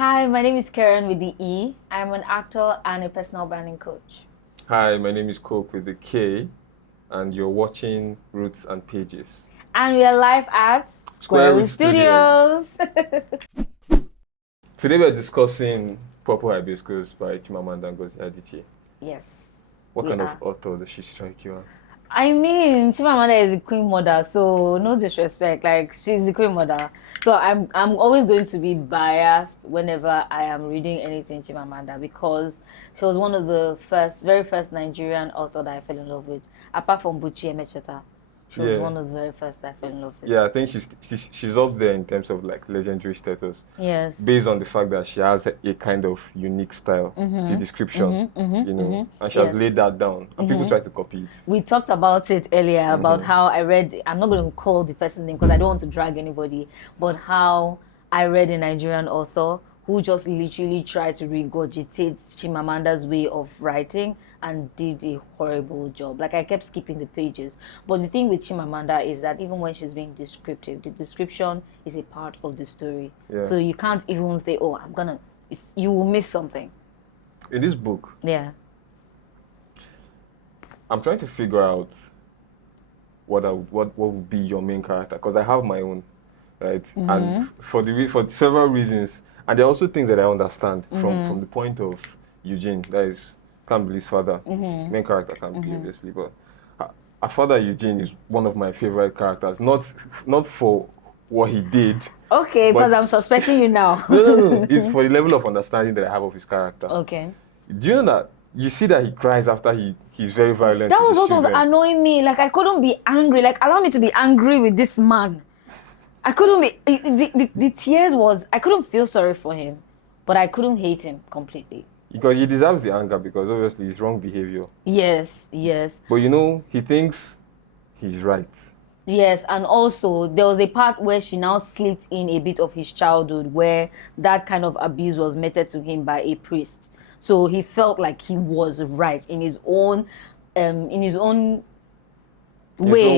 Hi, my name is Karen with the E. I'm an actor and a personal branding coach. Hi, my name is Coke with the K, and you're watching Roots and Pages. And we are live at SquareRoot Studios. Today we're discussing Purple Hibiscus by Chimamanda Ngozi Adichie. Yes. What kind of author does she strike you as? I mean, Chimamanda is a queen mother, so no disrespect. Like, she's the queen mother. So I'm always going to be biased whenever I am reading anything Chimamanda, because she was one of the very first Nigerian author that I fell in love with, apart from Buchi Emecheta. She was one of the very first I fell in love with. Yeah, I think she's up there in terms of like legendary status. Yes. Based on the fact that she has a kind of unique style, the description, and she has laid that down, and people try to copy it. We talked about it earlier about how I read. I'm not going to call the person's name because I don't want to drag anybody, but how I read a Nigerian author who just literally tried to regurgitate Chimamanda's way of writing and did a horrible job. Like, I kept skipping the pages. But the thing with Chimamanda is that even when she's being descriptive, the description is a part of the story. Yeah. So you can't even say, oh, you will miss something. In this book, yeah, I'm trying to figure out what would be your main character, because I have my own, right? And for several reasons, and there are also things that I understand from the point of Eugene, that is Kambili's father, main character Kambili, obviously, but our father Eugene is one of my favorite characters, not for what he did. Okay, because I'm suspecting you now. No. It's for the level of understanding that I have of his character. Okay. Do you know that you see that he cries after he's very violent? That was what was annoying me. Like, I couldn't be angry. Like, allow me to be angry with this man. I couldn't be. The tears was. I couldn't feel sorry for him, but I couldn't hate him completely. Because he deserves the anger, because obviously it's wrong behavior. Yes. But he thinks he's right. Yes, and also there was a part where she now slipped in a bit of his childhood where that kind of abuse was meted to him by a priest. So he felt like he was right in his own way.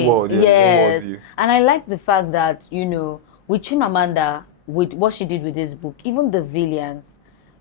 World, yes. And I like the fact that, with Chimamanda, with what she did with this book, even the villains,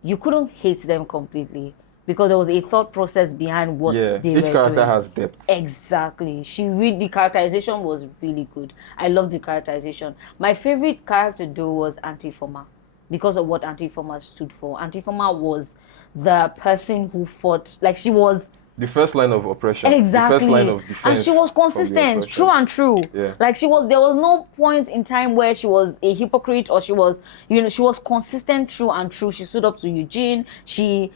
you couldn't hate them completely, because there was a thought process behind what they were doing. Each character has depth. Exactly. The characterization was really good. I love the characterization. My favorite character though was Antiforma, because of what Antiforma stood for. Antiforma was the person who fought, like, she was the first line of oppression. Exactly. The first line of defense. And she was consistent, true and true. Yeah. Like, there was no point in time where she was a hypocrite, or she was, she was consistent, true and true. She stood up to Eugene. She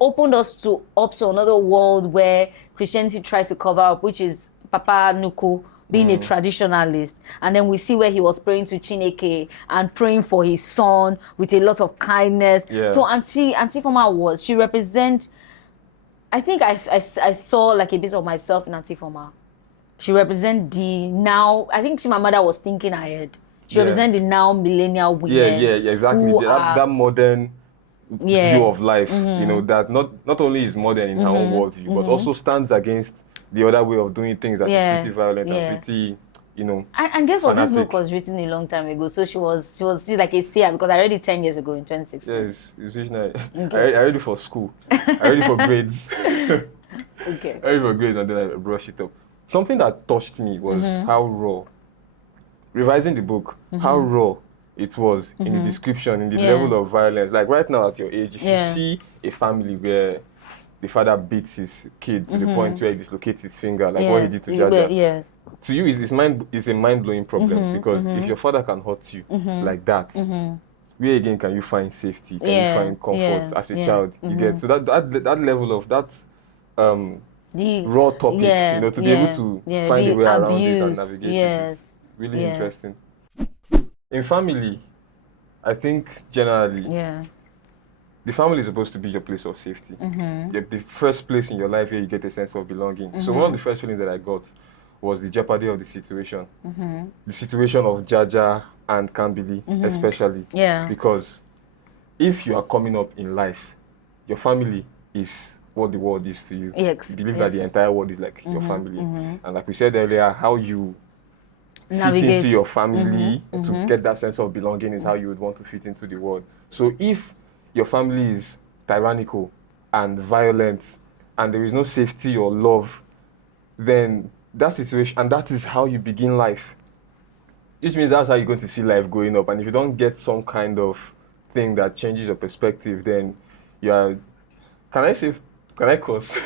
opened us up to another world where Christianity tries to cover up, which is Papa Nuku being a traditionalist. And then we see where he was praying to Chineke and praying for his son with a lot of kindness. Yeah. So Antiforma she represents, I think I saw like a bit of myself in Antiforma. She represents I think Chimamanda was thinking ahead. She represents the now millennial women. Yeah, exactly. That modern view of life, that not only is modern in her own worldview, but also stands against the other way of doing things that is pretty violent and pretty, And guess what? This book was written a long time ago, so she's like a seer, because I read it 10 years ago in 2016. Yes, it's visionary. Okay. I read it for school. I read it for grades. Okay. I read it for grades, and then I brushed it up. Something that touched me was how raw, revising the book, how raw it was in the description, in the level of violence. Like, right now at your age, if you see a family where the father beats his kid to the point where he dislocates his finger, like what he did to Jaja. To you, it's a mind-blowing problem, because if your father can hurt you like that, where again can you find safety? Can you find comfort as a child? You get to that level of that raw topic, to be able to find a way around it and navigate it is really interesting. In family, I think generally, the family is supposed to be your place of safety. The first place in your life where you get a sense of belonging. So one of the first feelings that I got was the jeopardy of the situation. The situation of Jaja and Kambili, especially. Because if you are coming up in life, your family is what the world is to you. You believe that the entire world is like your family. And like we said earlier, how you fit into your family to get that sense of belonging is how you would want to fit into the world. So if your family is tyrannical and violent and there is no safety or love, then that situation, and that is how you begin life. Which means that's how you're going to see life growing up. And if you don't get some kind of thing that changes your perspective, then you are, can I say, can I curse?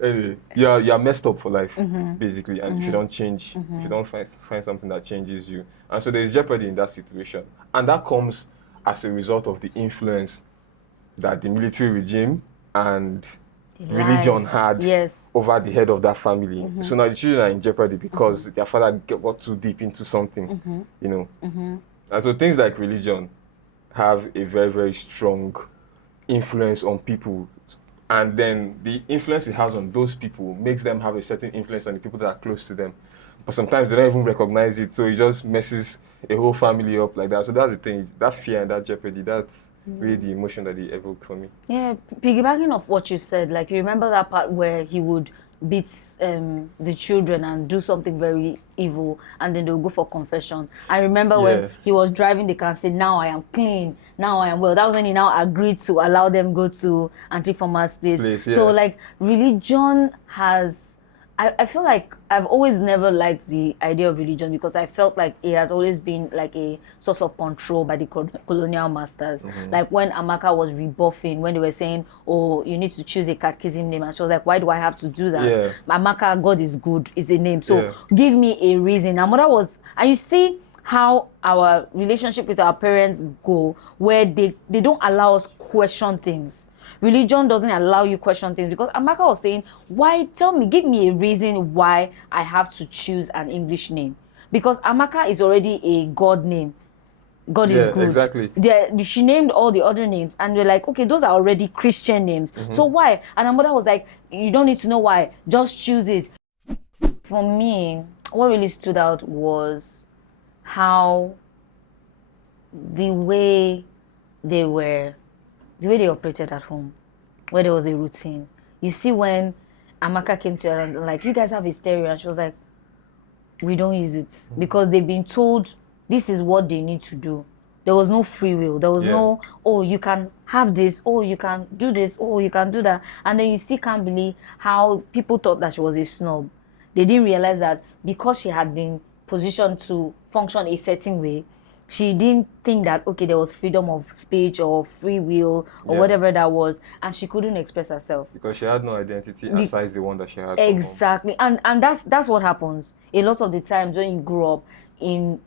Anyway, you're messed up for life, basically. And if you don't change, if you don't find something that changes you. And so there's jeopardy in that situation. And that comes as a result of the influence that the military regime and religion had over the head of that family. So now the children are in jeopardy because their father got too deep into something, you know. And so things like religion have a very, very strong influence on people. And then the influence it has on those people makes them have a certain influence on the people that are close to them. But sometimes they don't even recognize it, so it just messes a whole family up like that. So that's the thing, that fear and that jeopardy, that's really the emotion that they evoke for me. Yeah, piggybacking off what you said, like you remember that part where he would beat the children and do something very evil, and then they'll go for confession. I remember when he was driving the car and said, "Now I am clean, now I am well." That was when he now agreed to allow them go to Antiformer's place. So like religion has, I feel like I've always never liked the idea of religion because I felt like it has always been like a source of control by the colonial masters. Like when Amaka was rebuffing, when they were saying, "Oh, you need to choose a catechism name," and she was like, "Why do I have to do that? Amaka, God is good, is a name. So give me a reason." Our mother was, and you see how our relationship with our parents go, where they don't allow us question things. Religion doesn't allow you question things because Amaka was saying, "Why? Tell me, give me a reason why I have to choose an English name." Because Amaka is already a God name. God is good. Exactly. She named all the other names, and they're like, "Okay, those are already Christian names. So why?" And her mother was like, "You don't need to know why. Just choose it." For me, what really stood out was how the way they operated at home, where there was a routine. You see, when Amaka came to her and like, "You guys have a stereo," and she was like, "We don't use it," because they've been told this is what they need to do. There was no free will. There was no, "Oh, you can have this, oh, you can do this, oh, you can do that." And then you see Kambili, how people thought that she was a snob. They didn't realize that because she had been positioned to function a certain way, she didn't think that, okay, there was freedom of speech or free will or whatever that was, and she couldn't express herself because she had no identity aside the one that she had. Exactly. And that's what happens a lot of the times when you grow up in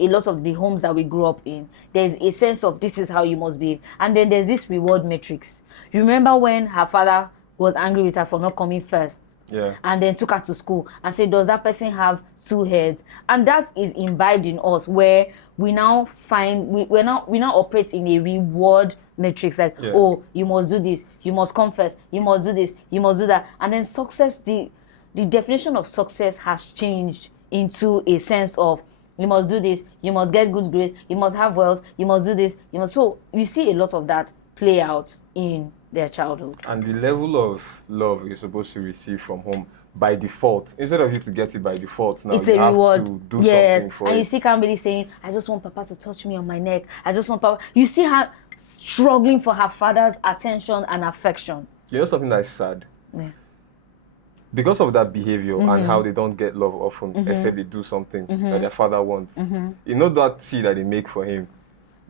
a lot of the homes that we grew up in. There's a sense of this is how you must behave, and then there's this reward matrix. You remember when her father was angry with her for not coming first? And then took her to school and said, "Does that person have two heads?" And that is imbibed in us, where we now find we now operate in a reward matrix, like, "Oh, you must do this, you must come first, you must do this, you must do that." And then success, the definition of success has changed into a sense of, you must do this, you must get good grades, you must have wealth, you must do this, you must. So you see a lot of that play out in their childhood. And the level of love you're supposed to receive from home by default, instead of you to get it by default, now it's you a have reward. to do something for and it. You see Kambili saying, "I just want Papa to touch me on my neck. I just want Papa." You see her struggling for her father's attention and affection. You know something that is sad? Because of that behavior and how they don't get love often, except they do something that their father wants. You know that tea that they make for him,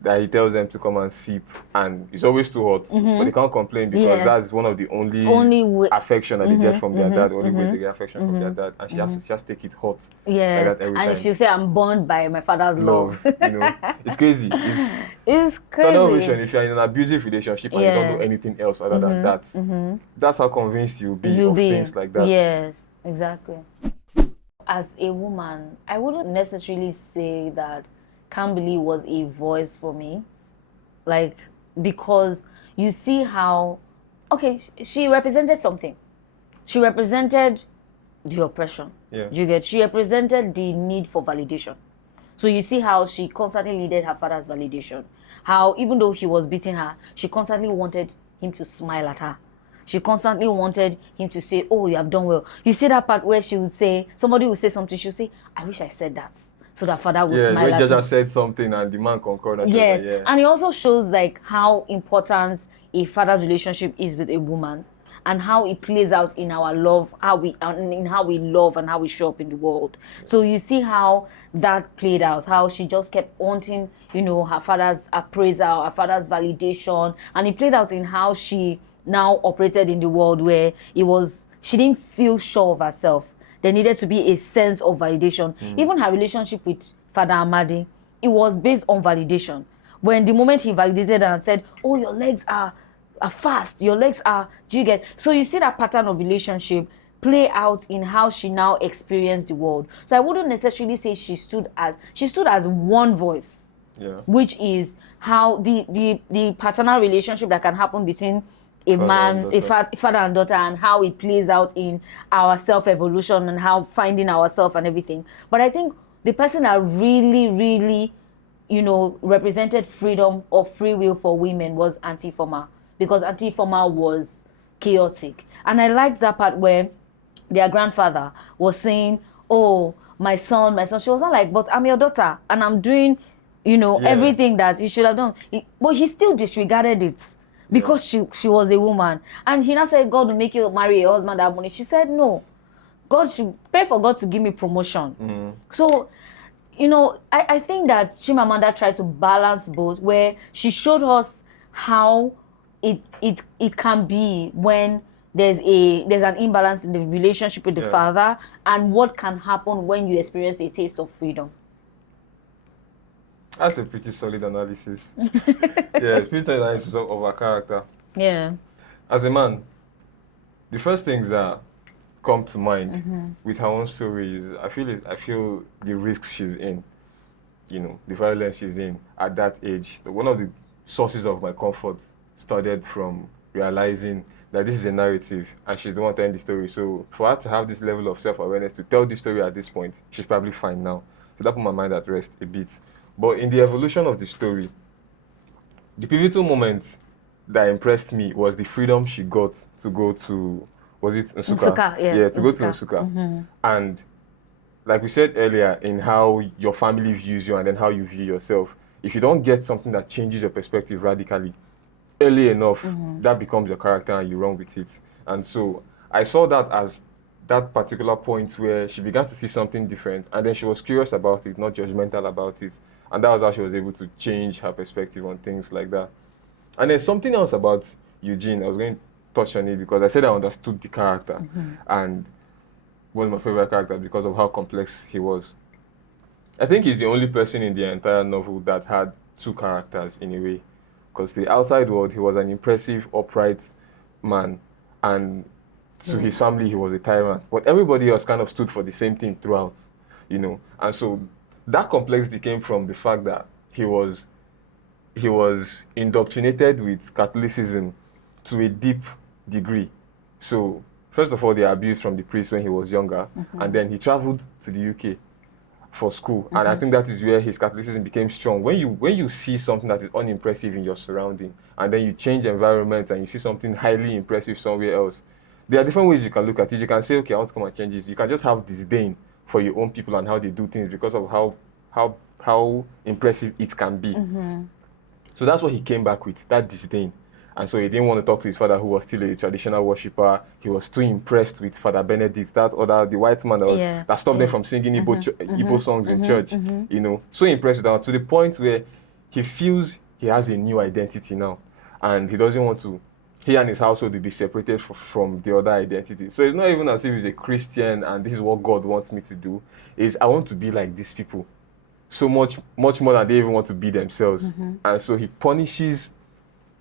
that he tells them to come and sip, and it's always too hot, but they can't complain because that's one of the only affection that they get from their dad, only ways they get affection from their dad, and she has to just take it hot. Like that every time. She'll say, "I'm burned by my father's love." You know, it's crazy. It's crazy. If you're in an abusive relationship and you don't know anything else other than that, that's how convinced you'll be of things like that. Yes, exactly. As a woman, I wouldn't necessarily say that Kambili was a voice for me, like, because you see how, okay, she represented something. She represented the oppression. You get? She represented the need for validation. So you see how she constantly needed her father's validation. How even though he was beating her, she constantly wanted him to smile at her. She constantly wanted him to say, "Oh, you have done well." You see that part where she would say, somebody would say something, she would say, "I wish I said that." so that father will Yeah, smile when at him. Jaja said something and the man concurred, and she was Yes, like, yeah. and it also shows like how important a father's relationship is with a woman, and how it plays out in our love, in how we love and how we show up in the world. So you see how that played out, how she just kept wanting, her father's appraisal, her father's validation, and it played out in how she now operated in the world, where she didn't feel sure of herself. There needed to be a sense of validation. Even her relationship with Father Amadi, it was based on validation. When the moment he validated her and said, "Oh, your legs are fast, your legs are," do you get? So you see that pattern of relationship play out in how she now experienced the world. So I wouldn't necessarily say she stood as one voice, Yeah. which is how the paternal relationship that can happen between a Father and man, daughter. father and daughter, and how it plays out in our self-evolution and how finding ourselves and everything. But I think the person that really, really, represented freedom or free will for women was Auntie Forma, because Auntie Forma was chaotic. And I liked that part where their grandfather was saying, "Oh, my son, my son." She was not like, "But I'm your daughter and I'm doing, everything that you should have done." But he still disregarded it because she was a woman. And he now said, "God will make you marry a husband that have money." She said, "No, God should pray for God to give me promotion." So, I think that Chimamanda tried to balance both, where she showed us how it can be when there's an imbalance in the relationship with the father, and what can happen when you experience a taste of freedom. That's a pretty solid analysis. Yeah, pretty solid analysis of her character. Yeah. As a man, the first things that come to mind with her own story is I feel the risks she's in, the violence she's in at that age. One of the sources of my comfort started from realizing that this is a narrative and she's the one telling the story. So for her to have this level of self-awareness to tell the story at this point, she's probably fine now. So that put my mind at rest a bit. But in the evolution of the story, the pivotal moment that impressed me was the freedom she got to go to, was it Nsukka? Nsukka, yes, Yeah, to go to Nsukka. Nsukka. And like we said earlier, in how your family views you and then how you view yourself, if you don't get something that changes your perspective radically early enough, that becomes your character and you run with it. And so I saw that as that particular point where she began to see something different, and then she was curious about it, not judgmental about it. And that was how she was able to change her perspective on things like that. And there's something else about Eugene. I was going to touch on it because I said I understood the character and was my favorite character because of how complex he was. I think he's the only person in the entire novel that had two characters in a way. Because the outside world, he was an impressive, upright man, and to his family, he was a tyrant. But everybody else kind of stood for the same thing throughout, And so that complexity came from the fact that he was indoctrinated with Catholicism to a deep degree. So first of all, the abuse from the priest when he was younger, and then he traveled to the UK for school, and I think that is where his Catholicism became strong. When you see something that is unimpressive in your surrounding, and then you change environment and you see something highly impressive somewhere else, there are different ways you can look at it. You can say, okay, I want to come and change this. You can just have disdain for your own people and how they do things because of how impressive it can be. So that's what he came back with, that disdain. And so he didn't want to talk to his father, who was still a traditional worshipper. He was too impressed with Father Benedict, the white man that stopped them from singing Igbo songs in church. So impressed with that, to the point where he feels he has a new identity now. And he doesn't want he and his household to be separated from the other identity. So it's not even as if he's a Christian and this is what God wants me to do. It's I want to be like these people. So much more than they even want to be themselves. And so he punishes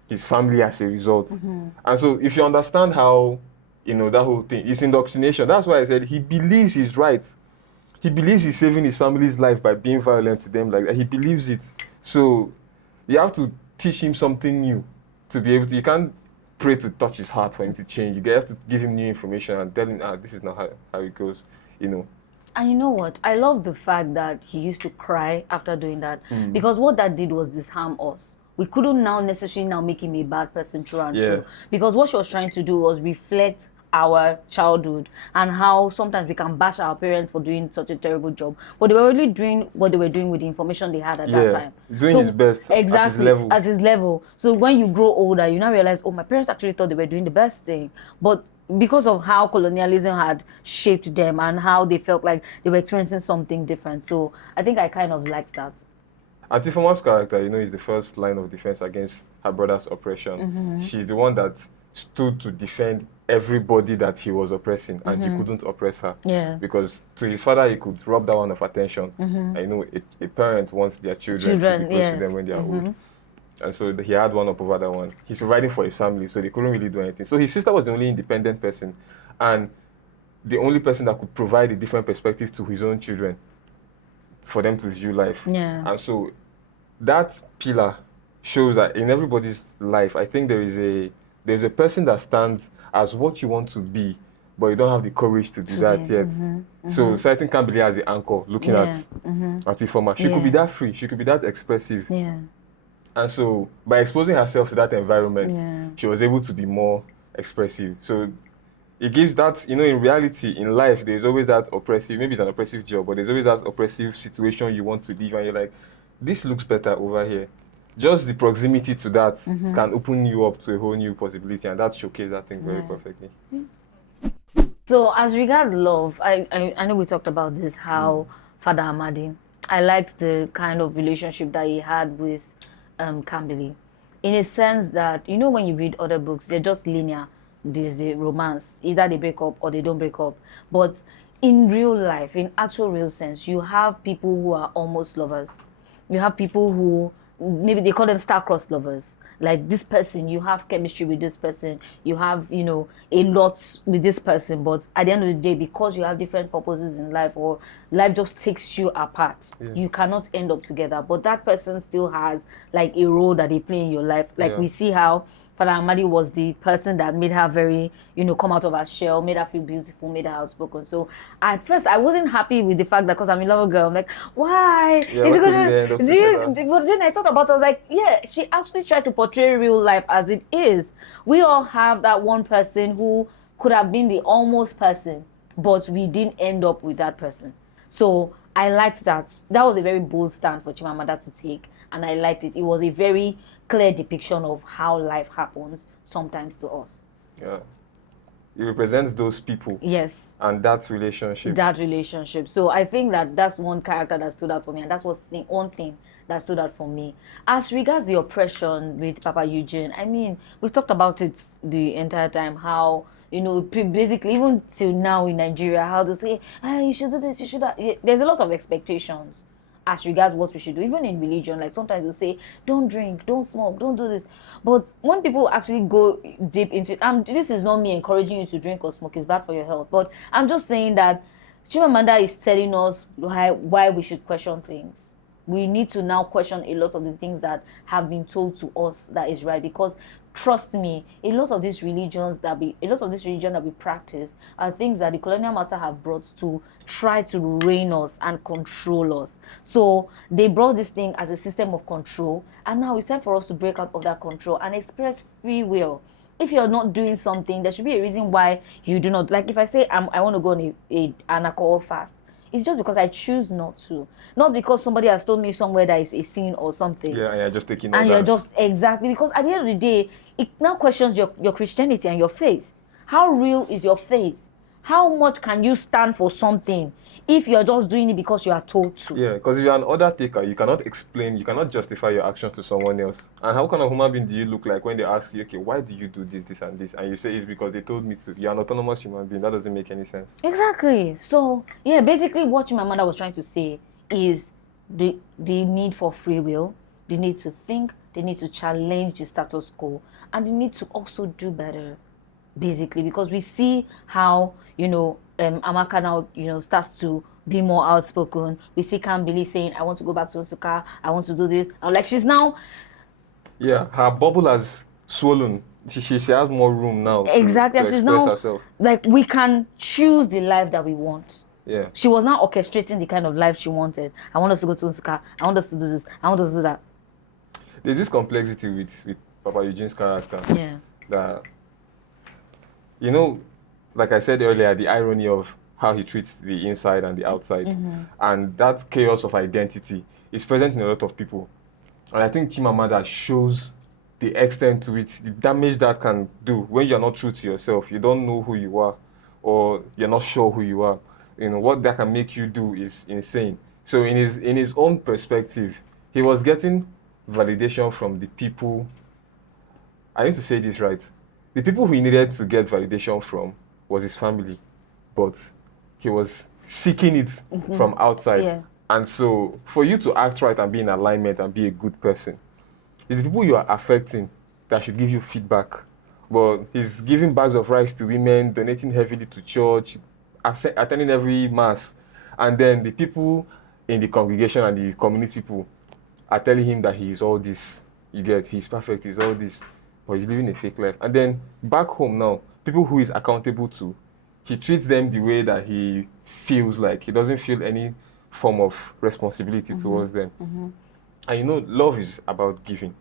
his family as a result. And so if you understand how, that whole thing, it's indoctrination. That's why I said he believes he's right. He believes he's saving his family's life by being violent to them like that. He believes it. So you have to teach him something new to be able to, you can't pray to touch his heart for him to change. You have to give him new information and tell him, this is not how it goes, And you know what? I love the fact that he used to cry after doing that, because what that did was disarm us. We couldn't now necessarily make him a bad person through and through, because what she was trying to do was reflect our childhood and how sometimes we can bash our parents for doing such a terrible job, but they were really doing what they were doing with the information they had at that time. Doing his best exactly at his level. So when you grow older, you now realize, oh, my parents actually thought they were doing the best thing, but because of how colonialism had shaped them and how they felt like they were experiencing something different. So I think I kind of liked that. Atifoma's character, is the first line of defense against her brother's oppression. She's the one that stood to defend everybody that he was oppressing, and he couldn't oppress her. Yeah. Because to his father, he could rub that one of attention. And, a parent wants their children to be close to them when they are old. And so he had one up over that one. He's providing for his family, so they couldn't really do anything. So his sister was the only independent person, and the only person that could provide a different perspective to his own children for them to view life. Yeah. And so that pillar shows that in everybody's life, I think there's a person that stands as what you want to be, but you don't have the courage to do that yet. So I think Kambili has the anchor looking at Ifeoma. She could be that free, she could be that expressive. Yeah. And so by exposing herself to that environment, she was able to be more expressive. So it gives that, in reality, in life, there's always that oppressive, maybe it's an oppressive job, but there's always that oppressive situation you want to live, and you're like, this looks better over here. Just the proximity to that can open you up to a whole new possibility, and that showcased that thing very perfectly. So as regards love, I know we talked about this, how Father Amadi, I liked the kind of relationship that he had with Kambili, in a sense that, when you read other books, they're just linear. There's a romance, either they break up or they don't break up. But in real life, in actual real sense, you have people who are almost lovers. You have people who, maybe they call them star-crossed lovers. Like this person, you have chemistry with this person, you have, a lot with this person, but at the end of the day, because you have different purposes in life, or life just takes you apart, you cannot end up together. But that person still has like a role that they play in your life. Like we see how Father Amadi was the person that made her very, come out of her shell, made her feel beautiful, made her outspoken. So at first, I wasn't happy with the fact that, because I'm a lover girl, I'm like, why? Is it gonna? But then I thought about it, I was like, yeah, she actually tried to portray real life as it is. We all have that one person who could have been the almost person, but we didn't end up with that person. So I liked that. That was a very bold stand for Chimamanda to take, and I liked it. It was a very clear depiction of how life happens sometimes to us. Yeah. It represents those people. Yes. And that relationship. That relationship. So I think that that's one character that stood out for me, and that's one thing that stood out for me. As regards the oppression with Papa Eugene, I mean, we've talked about it the entire time, how, basically, even till now in Nigeria, how they say, you should do this, you should that. There's a lot of expectations as regards what we should do. Even in religion, like sometimes they'll say, don't drink, don't smoke, don't do this. But when people actually go deep into it, this is not me encouraging you to drink or smoke, it's bad for your health. But I'm just saying that Chimamanda is telling us why we should question things. We need to now question a lot of the things that have been told to us that is right, because trust me, a lot of these religion that we practice are things that the colonial master have brought to try to reign us and control us. So they brought this thing as a system of control, and now it's time for us to break out of that control and express free will. If you're not doing something, there should be a reason why you do not. Like if I say I want to go on an alcohol fast, it's just because I choose not to. Not because somebody has told me somewhere that is a sin or something. Yeah, and you're just taking and you're just, exactly, because at the end of the day, it now questions your Christianity and your faith. How real is your faith? How much can you stand for something if you're just doing it because you are told to? Yeah, because if you're an order taker, you cannot explain, you cannot justify your actions to someone else. And how kind of human being do you look like when they ask you, okay, why do you do this, this, and this? And you say it's because they told me to. You're an autonomous human being. That doesn't make any sense. Exactly. So, yeah, basically what my mother was trying to say is the need for free will, the need to think, the need to challenge the status quo, and the need to also do better. Basically, because we see how, Amaka now, starts to be more outspoken. We see Kambili saying, I want to go back to Nsukka, I want to do this. I'm like, she's now... Yeah, her bubble has swollen. She has more room now exactly, to she's express now, herself. Like, we can choose the life that we want. Yeah. She was now orchestrating the kind of life she wanted. I want us to go to Nsukka, I want us to do this, I want us to do that. There's this complexity with Papa Eugene's character. Yeah. That, like I said earlier, the irony of how he treats the inside and the outside, and that chaos of identity is present in a lot of people. And I think Chimamanda shows the extent to it, the damage that can do when you're not true to yourself. You don't know who you are, or you're not sure who you are. You know what that can make you do is insane. So in his own perspective, he was getting validation from the people. I need to say this right. The people who he needed to get validation from was his family, but he was seeking it from outside. Yeah. And so, for you to act right and be in alignment and be a good person, it's the people you are affecting that should give you feedback. But he's giving bags of rice to women, donating heavily to church, attending every mass, and then the people in the congregation and the community people are telling him that he is all this. You get, he's perfect, he's all this, but he's living a fake life. And then back home now, people who he's accountable to, he treats them the way that he feels like. He doesn't feel any form of responsibility towards them. And you know, love is about giving.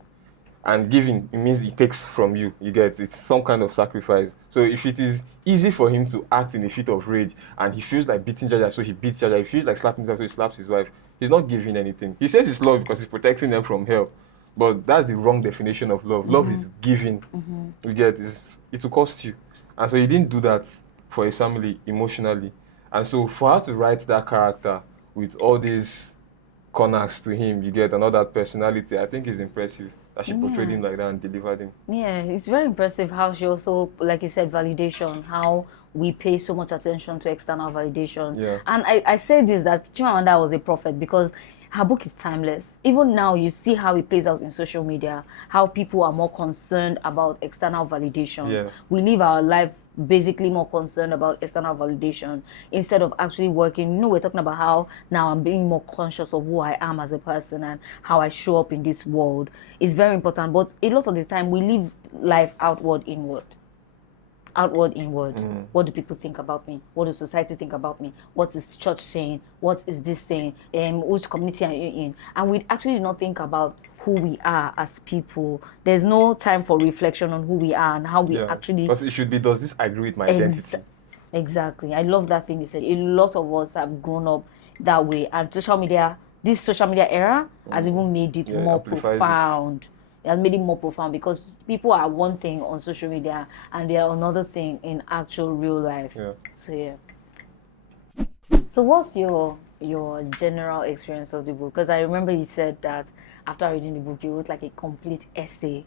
And giving, it means it takes from you. You get, it's some kind of sacrifice. So if it is easy for him to act in a fit of rage and he feels like beating Jaja, so he beats Jaja. He feels like slapping himself, so he slaps his wife. He's not giving anything. He says it's love because he's protecting them from hell. But that's the wrong definition of love. Love is giving. You get, it will cost you. And so he didn't do that for his family emotionally. And so for her to write that character with all these corners to him, you get, and all that personality, I think is impressive that she portrayed him like that and delivered him. Yeah, it's very impressive how she also, like you said, validation, how we pay so much attention to external validation. Yeah. And I say this, that Chimamanda was a prophet because her book is timeless. Even now, you see how it plays out in social media, how people are more concerned about external validation. Yeah. We live our life basically more concerned about external validation instead of actually working. You know, we're talking about how now I'm being more conscious of who I am as a person and how I show up in this world. It's very important, but a lot of the time we live life outward inward. What do people think about me? What does society think about me? What is church saying? What is this saying? Which community are you in? And we actually do not think about who we are as people. There's no time for reflection on who we are and how we actually. Because it should be, does this agree with my identity? Exactly. I love that thing you said. A lot of us have grown up that way, and this social media era has even made it more profound. It has made it more profound because people are one thing on social media and they are another thing in actual real life. Yeah. So yeah. So what's your general experience of the book? Because I remember you said that after reading the book you wrote like a complete essay.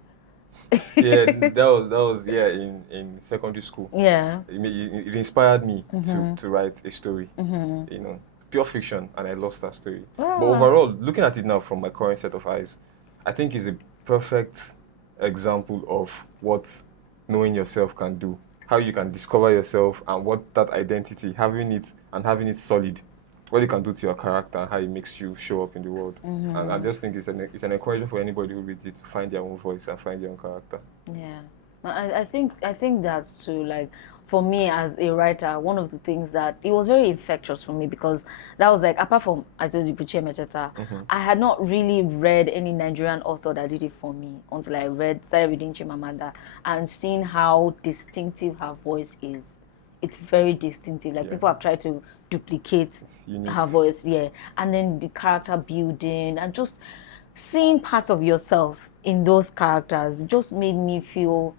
Yeah, that was in secondary school. Yeah. It inspired me to write a story. You know, pure fiction, and I lost that story. But overall, looking at it now from my current set of eyes, I think it's a perfect example of what knowing yourself can do, how you can discover yourself and what that identity, having it solid, what it can do to your character and how it makes you show up in the world. And I just think it's an encouragement for anybody who reads it to find their own voice and find their own character. Yeah, I think that's true. Like for me as a writer, one of the things that it was very infectious for me because that was like, apart from I told you Buche Mecheta, I had not really read any Nigerian author that did it for me until I started reading Chimamanda and seeing how distinctive her voice is. It's very distinctive. Like people have tried to duplicate her voice, and then the character building and just seeing parts of yourself in those characters just made me feel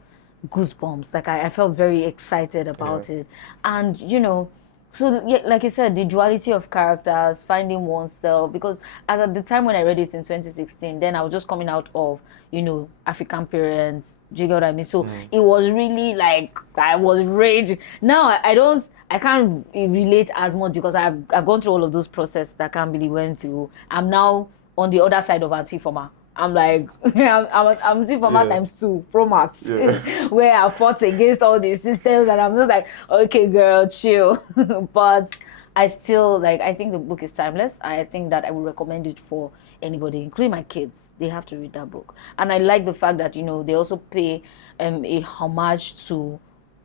goosebumps. Like I felt very excited about it. And you know, so like you said, the duality of characters, finding oneself, because as at the time when I read it in 2016, then I was just coming out of, you know, African parents. Do you get what I mean? So it was really like I was raging. Now I can't relate as much because I've gone through all of those processes that Kambili went through. I'm now on the other side of Antifoma. I'm like, I'm Antifoma times 2, Pro Max, where I fought against all these systems, and I'm just like, okay, girl, chill. But I still, like, I think the book is timeless. I think that I would recommend it for anybody, including my kids. They have to read that book. And I like the fact that, you know, they also pay a homage to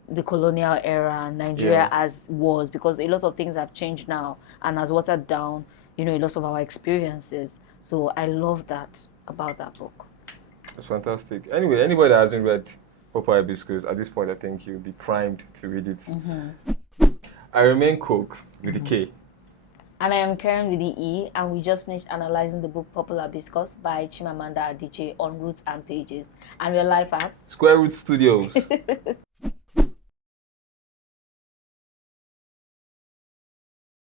the colonial era, Nigeria as was, because a lot of things have changed now and has watered down, you know, a lot of our experiences. So I love that about that book. That's fantastic. Anyway, anybody that hasn't read Purple Hibiscus, at this point, I think you'll be primed to read it. I remain Coke with the K. And I am Karen with the E, and we just finished analyzing the book Purple Hibiscus by Chimamanda Adichie on Roots and Pages. And we're live at SquareRoot Studios.